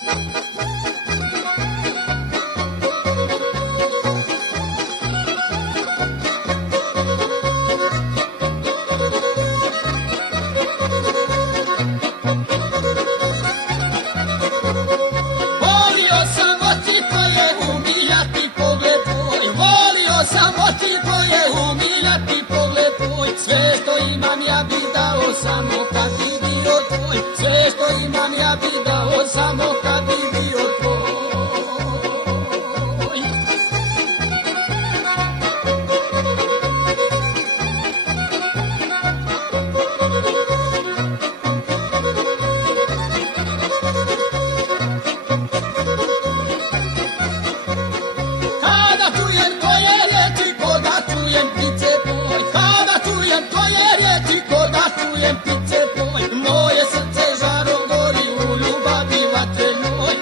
Volio sam oči tvoje umiljati pogled tvoj, volio sam oči tvoje umiljati pogled tvoj, sve što imam ja bi dao samo kad bi bio tvoj, sve što imam ja bi dao samo kad bi bio tvoj. Kada čujem tvoje riječi, ko da čujem ptice tvoj, kada čujem tvoje riječi, ko da čujem ptice tvoj, moje srce žarom gori u ljubavi vatrenoj,